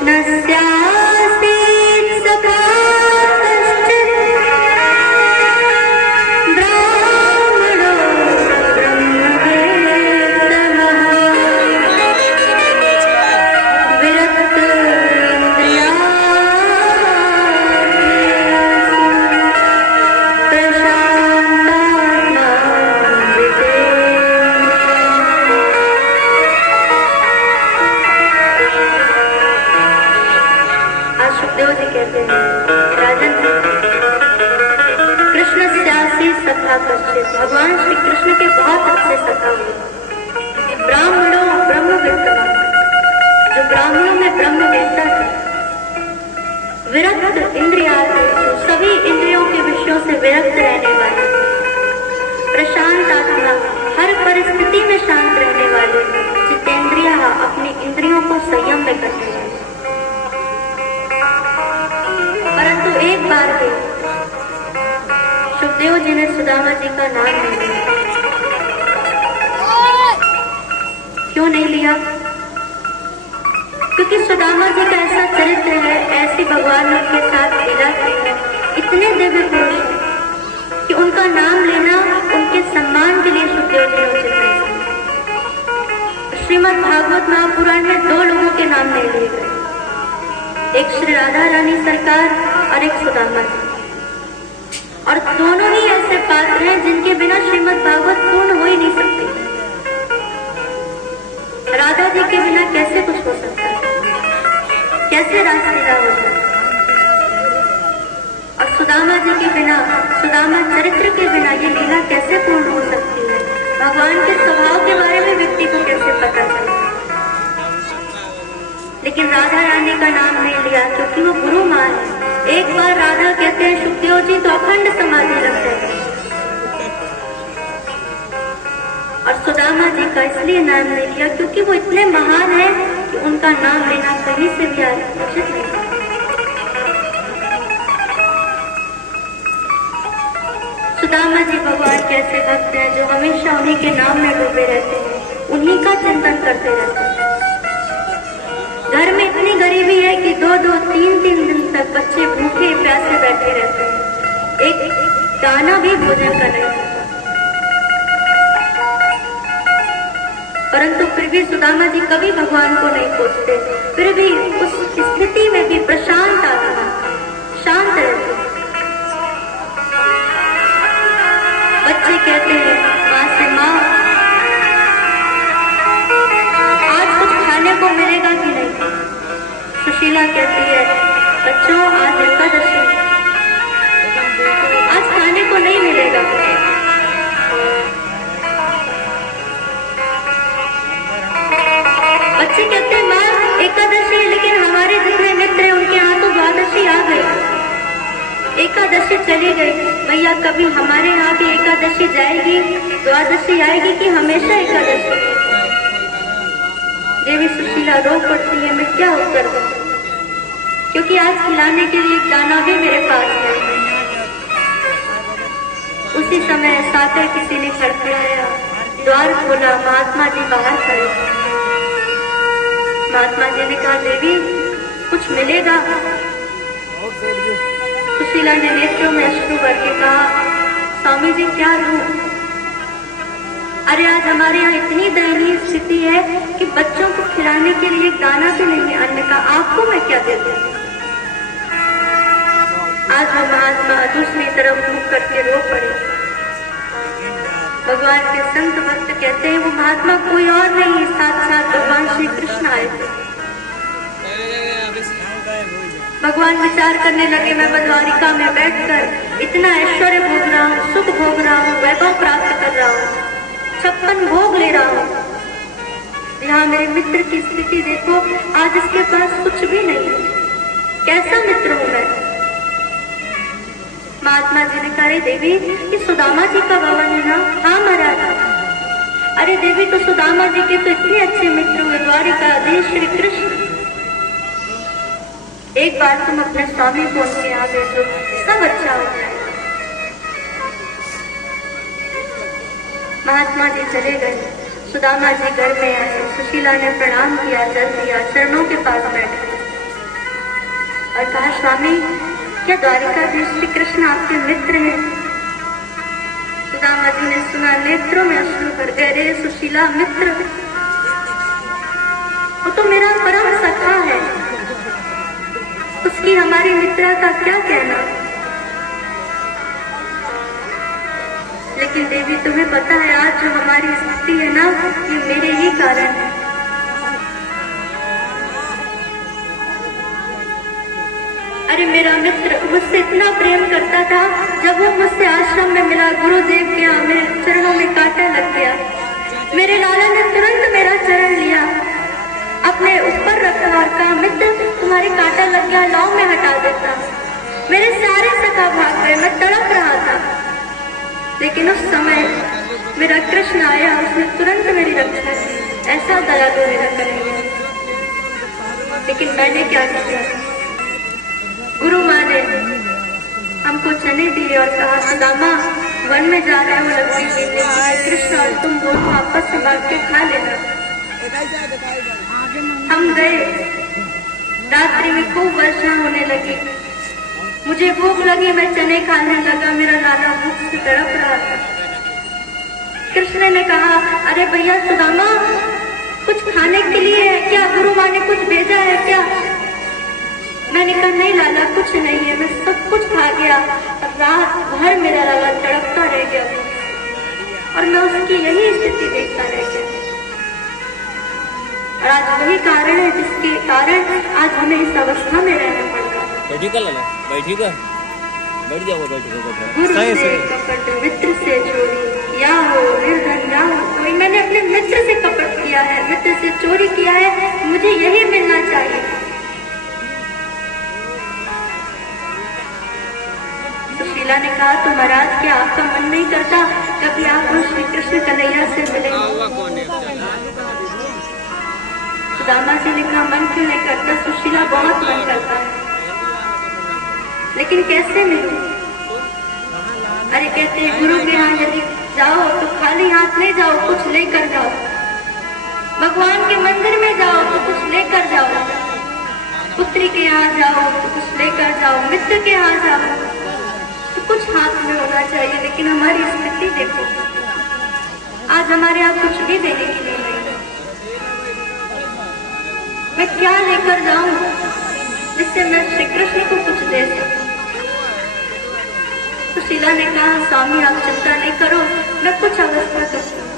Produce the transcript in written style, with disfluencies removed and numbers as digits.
कृष्णस्यासीत् सखा कश्चित् ब्राह्मणो ब्रह्मवेत्तमः विरक्त सुखदेव जी कहते हैं, राजन कृष्ण स्यासी सखा कश्चित्, भगवान श्री कृष्ण के बहुत अच्छे सखा हुए। ब्राह्मणों ब्रह्मवेत्ता, जो ब्राह्मणों में ब्रह्मवेत्ता थे। विरक्त इंद्रियार्थेषु, सभी इंद्रियों के विषयों से विरक्त रहने वाले। प्रशांत आत्मा, हर परिस्थिति में शांत रहने वाले। जितेंद्रिया, अपनी इंद्रियों को संयम में करने वाले। परंतु एक बार भी सुखदेव जी ने सुदामा जी का नाम नहीं लिया। क्यों नहीं लिया? क्योंकि सुदामा जी का ऐसा चरित्र है, ऐसी भगवान ने उनके साथ लीला की है, इतने दिव्य पुरुष हैं कि उनका नाम लेना उनके सम्मान के लिए सुखदेव जी ने उचित नहीं समझा। श्रीमद् भागवत महापुराण में दो लोगों के नाम नहीं लिए गए, एक श्री राधा रानी सरकार और एक सुदामा जी, और दोनों ही ऐसे पात्र हैं जिनके बिना श्रीमद् भागवत पूर्ण हो ही नहीं सकती। राधा जी के बिना कैसे कुछ हो सकता है, कैसे रासलीला हो सकती, और सुदामा जी के बिना, सुदामा चरित्र के बिना ये लीला कैसे पूर्ण हो सकती है? भगवान के स्वभाव के बारे में व्यक्ति को कैसे पता चलता? लेकिन राधा रानी का नाम नहीं लिया क्योंकि वो गुरु माँ है। एक बार राधा कहते हैं सुखदेव जी तो अखंड समाधि रखते हैं, और सुदामा जी का इसलिए नाम नहीं लिया क्योंकि वो इतने महान हैं कि उनका नाम लेना कहीं से भी उचित नहीं। सुदामा जी भगवान कैसे भक्त हैं जो हमेशा उन्हीं के नाम में डूबे रहते हैं, उन्हीं का चिंतन करते रहते हैं। घर में इतनी गरीबी है कि 2-2, 3-3 दिन तक बच्चे भूखे प्यासे बैठे रहते हैं, एक दाना भी भोजन का नहीं होता। परंतु फिर भी सुदामा जी कभी भगवान को नहीं खोजते, फिर भी उस स्थिति में भी प्रशांत आत्मा, शांत रहते। बच्चे कहते हैं माँ से, माँ आज कुछ खाने को मिलेगा कि नहीं? सुशीला कहती है, बच्चों आज एकादशी, आज खाने को नहीं मिलेगा। बच्चे कहते हैं माँ एकादशी है, लेकिन हमारे जितने मित्र हैं उनके यहाँ तो द्वादशी आ गई, एकादशी चली गई। भैया कभी हमारे यहाँ भी एकादशी जाएगी, द्वादशी आएगी कि हमेशा एकादशी? देवी सुशीला रो पड़ती है, मैं क्या उत्तर दूं, क्योंकि आज खिलाने के लिए एक दाना भी मेरे पास नहीं है। उसी समय साकर किसी ने खड़खड़ाया, द्वार खोला, महात्मा जी बाहर खड़े। महात्मा जी ने कहा, देवी कुछ मिलेगा? सुशीला ने नेत्रों में अश्रु भर के कहा, स्वामी जी क्या दूं? अरे आज हमारे यहाँ इतनी दयनीय स्थिति है कि बच्चों को खिलाने के लिए दाना भी नहीं है अन्न का, आपको मैं क्या दे दूं? आज वो महात्मा दूसरी तरफ मुख करके रो पड़े। भगवान के संत भक्त कहते हैं वो महात्मा कोई और नहीं, साक्षात भगवान श्री कृष्ण आए थे। भगवान विचार करने लगे, मैं द्वारिका में बैठकर इतना ऐश्वर्य भोग रहा हूँ, सुख भोग रहा हूँ, वैभव प्राप्त कर रहा हूँ, 56 भोग ले रहा हूँ, यहाँ मेरे मित्र की स्थिति देखो, आज इसके पास कुछ भी नहीं है, कैसा मित्र हूँ मैं? महात्मा जी ने कहा, देवी ये सुदामा जी का भवन है ना? हाँ महाराज। अरे देवी तो सुदामा जी के तो इतने अच्छे मित्र हुए, द्वारिकाधीश श्री कृष्ण। एक बार तुम अपने स्वामी को उनके यहाँ भेजो, सब अच्छा हो जाए। महात्मा जी चले गए, सुदामा जी घर में आए, सुशीला ने प्रणाम किया, जल दिया, चरणों के पास बैठ गए। और कहा, स्वामी क्या द्वारिकाधीश श्री कृष्ण आपके मित्र हैं? सुदामा जी ने सुना, नेत्रों में अश्रु भर गए। रे सुशीला, मित्र? वो तो मेरा परम सखा है, उसकी हमारी मित्रता का क्या कहना। लेकिन देवी तुम्हें पता है, आज जो हमारी स्थिति है ना, ये मेरे ही कारण है। अरे मेरा मित्र मुझसे इतना प्रेम करता था, जब वो मुझसे आश्रम में मिला, गुरुदेव के यहाँ मेरे चरणों में कांटा लग गया। मेरे लाला ने तुरंत मेरा चरण लिया, अपने उस पर रखा और कहा, मित्र तुम्हारे कांटा लग गया, लाओ मैं हटा देता। मेरे सारे सखा भाग गए, मैं तड़प रहा था। लेकिन उस समय मेरा कृष्ण आया, उसने तुरंत मेरी रक्षा की। ऐसा दयालु मेरा कन्हैया। लेकिन मैंने क्या किया? गुरु माँ ने हमको चने दिए और कहा, सुदामा वन में जा रहे हो लकड़ी गिरने के लिए, कृष्ण और तुम दोनों आपस में बांट के खा लेना। हम गए। रात्रि में खूब वर्षा होने लगी, मुझे भूख लगी, मैं चने खाने लगा। मेरा लाला भूख से तड़प रहा था। कृष्ण ने कहा, अरे भैया सुदामा, कुछ खाने के लिए है क्या? गुरु माँ ने कुछ भेजा है क्या? मैंने कहा, नहीं लाला, कुछ नहीं है, मैं सब कुछ खा गया। रात भर मेरा लाला तड़पता रह गया और मैं उसकी यही स्थिति देखता रह गया। और आज वही कारण है जिसके कारण आज हमें इस अवस्था में रहना पड़ रहा है। बैठी का बैठ जाओ, गुरु से कपट मित्र से चोरी, या हो निर्धन या हो कोई। मैंने अपने मित्र से कपट किया है, मित्र से चोरी किया है, मुझे यही मिलना चाहिए। सुशीला ने कहा, तो महाराज क्या आपका मन नहीं करता कभी आप उस श्री कृष्ण कन्हैया से मिले? सुदामा जी ने कहा, मन क्यों नहीं करता सुशीला, बहुत मन करता है, लेकिन कैसे मिलूं? अरे कहते हैं, गुरु के यहाँ यदि जाओ तो खाली हाथ नहीं जाओ, कुछ लेकर जाओ। भगवान के मंदिर में जाओ तो कुछ लेकर जाओ। पुत्री के यहाँ जाओ तो कुछ लेकर जाओ। मित्र के यहाँ जाओ तो कुछ हाथ में होना चाहिए। लेकिन हमारी स्थिति देखो, आज हमारे यहाँ कुछ भी देने के लिए नहीं है। मैं क्या लेकर जाऊं जिससे मैं श्री कृष्ण को कुछ दे सकूं? सुशीला ने कहा, स्वामी आप चिंता नहीं करो, मैं कुछ अवस्था करती हूँ।